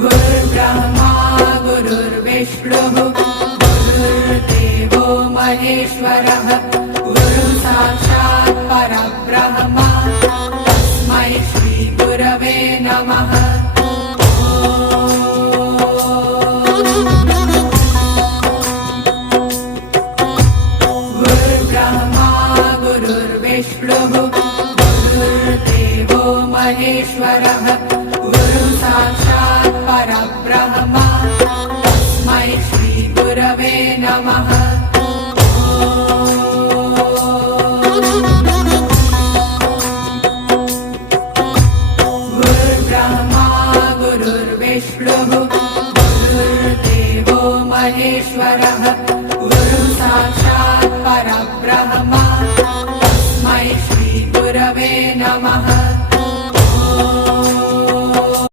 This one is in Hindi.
गुरुर्ब्रह्मा गुरुर्विष्णुः गुरुर्देवो महेश्वरः गुरुः साक्षात् परब्रह्म तस्मै श्री गुरवे नमः। गुरुर्ब्रह्मा गुरुर्विष्णुः गुरुर्देवो महेश्वरः गुरुः साक्षात् परब्रह्म तस्मै श्री गुरवे नमः। गुरुर्ब्रह्मा गुरुर्विष्णुः गुरुर्देवो महेश्वरः